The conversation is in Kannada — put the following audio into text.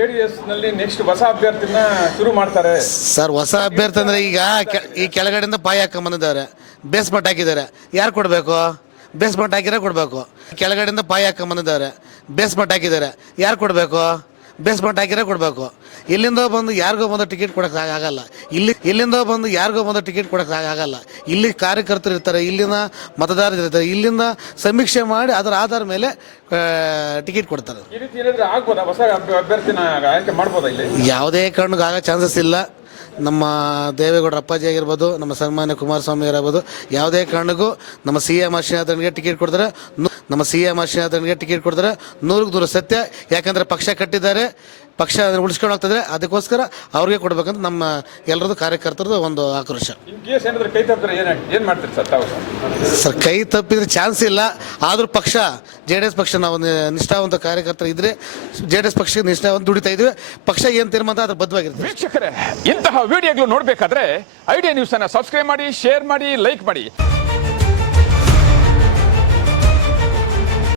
JDS ನಲ್ಲಿ ನೆಕ್ಸ್ಟ್ ಹೊಸ ಅಭ್ಯರ್ಥಿನ ಶುರು ಮಾಡ್ತಾರೆ ಸರ್. ಹೊಸ ಅಭ್ಯರ್ಥಿ ಅಂದರೆ ಈಗ ಈ ಕೆಳಗಡೆಯಿಂದ ಪಾಯ ಹಾಕೊಂಬಂದಿದ್ದಾರೆ, ಬೇಸ್ಮೆಂಟ್ ಹಾಕಿದ್ದಾರೆ. ಯಾರು ಕೊಡಬೇಕು? ಬೇಸ್ಮೆಂಟ್ ಹಾಕಿದ್ರೆ ಕೊಡಬೇಕು. ಕೆಳಗಡೆಯಿಂದ ಪಾಯ ಹಾಕೊಂಬಂದಿದ್ದಾರೆ, ಬೇಸ್ಮೆಂಟ್ ಹಾಕಿದ್ದಾರೆ. ಯಾರು ಕೊಡಬೇಕು? ಬೇಸ್ಮೆಂಟ್ ಹಾಕಿದ್ರೆ ಕೊಡಬೇಕು. ಇಲ್ಲಿಂದ ಬಂದು ಯಾರಿಗೋ ಬಂದು ಟಿಕೆಟ್ ಕೊಡೋಕೆ ಆಗಲ್ಲ. ಇಲ್ಲಿಂದ ಬಂದು ಯಾರಿಗೋ ಬಂದು ಟಿಕೆಟ್ ಕೊಡೋಕೆ ಆಗಲ್ಲ. ಇಲ್ಲಿ ಕಾರ್ಯಕರ್ತರು ಇರ್ತಾರೆ, ಇಲ್ಲಿನ ಮತದಾರರು ಇರ್ತಾರೆ. ಇಲ್ಲಿಂದ ಸಮೀಕ್ಷೆ ಮಾಡಿ ಅದರ ಆಧಾರ ಮೇಲೆ ಟಿಕೆಟ್ ಕೊಡ್ತಾರೆ. ಈ ರೀತಿ ಏನಾದರೂ ಆಗ್ಬೋದಾ? ಹೊಸ ಅಭ್ಯರ್ಥಿನ ಆಯ್ಕೆ ಮಾಡ್ಬೋದಾ? ಇಲ್ಲಿ ಯಾವುದೇ ಕಾರಣಕ್ಕೂ ಆಗೋ ಚಾನ್ಸಸ್ ಇಲ್ಲ. ನಮ್ಮ ದೇವೇಗೌಡರ ಅಪ್ಪಾಜಿ ಆಗಿರ್ಬೋದು, ನಮ್ಮ ಸನ್ಮಾನ್ಯ ಕುಮಾರಸ್ವಾಮಿ ಆಗಿರ್ಬೋದು, ಯಾವುದೇ ಕಾರಣಕ್ಕೂ ನಮ್ಮ CM ಅಶ್ವನಾಥನಿಗೆ ಟಿಕೆಟ್ ಕೊಡ್ತಾರೆ. ನಮ್ಮ CM ಅಶ್ವನಾಥನಿಗೆ ಟಿಕೆಟ್ ಕೊಡ್ತಾರೆ 100% ಸತ್ಯ. ಯಾಕಂದರೆ ಪಕ್ಷ ಕಟ್ಟಿದ್ದಾರೆ, ಪಕ್ಷ ಉಳಿಸ್ಕೊಂಡು ಹೋಗ್ತಿದ್ರೆ, ಅದಕ್ಕೋಸ್ಕರ ಅವ್ರಿಗೆ ಕೊಡ್ಬೇಕಂತ ನಮ್ಮ ಎಲ್ಲರದ್ದು ಕಾರ್ಯಕರ್ತರದ್ದು ಒಂದು ಆಕ್ರೋಶ. ಇನ್ ಕೇಸ್ ಏನಾದರೂ ಕೈ ತಪ್ಪಿದ್ರೆ ಏನು ಮಾಡ್ತೀರಿ ಸರ್ ತಾವು? ಸರ್, ಕೈ ತಪ್ಪಿದ್ರೆ ಚಾನ್ಸ್ ಇಲ್ಲ. ಆದರೂ ಪಕ್ಷ JDS ಪಕ್ಷ ನಾವು ನಿಷ್ಠಾವಂತ ಕಾರ್ಯಕರ್ತರು ಇದ್ರೆ JDS ಪಕ್ಷಕ್ಕೆ ನಿಷ್ಠಾವಂತ ದುಡಿತಾ ಇದ್ವಿ. ಪಕ್ಷ ಏನು ತೀರ್ಮಾನ ಅದ್ರ ಬದ್ಧವಾಗಿರ್ತದೆ. ವೀಕ್ಷಕರೇ, ಇಂತಹ ವಿಡಿಯೋಗಳು ನೋಡಬೇಕಾದ್ರೆ ಐಡಿಯಾ ನ್ಯೂಸ್ ಅನ್ನು ಸಬ್ಸ್ಕ್ರೈಬ್ ಮಾಡಿ, ಶೇರ್ ಮಾಡಿ, ಲೈಕ್ ಮಾಡಿ.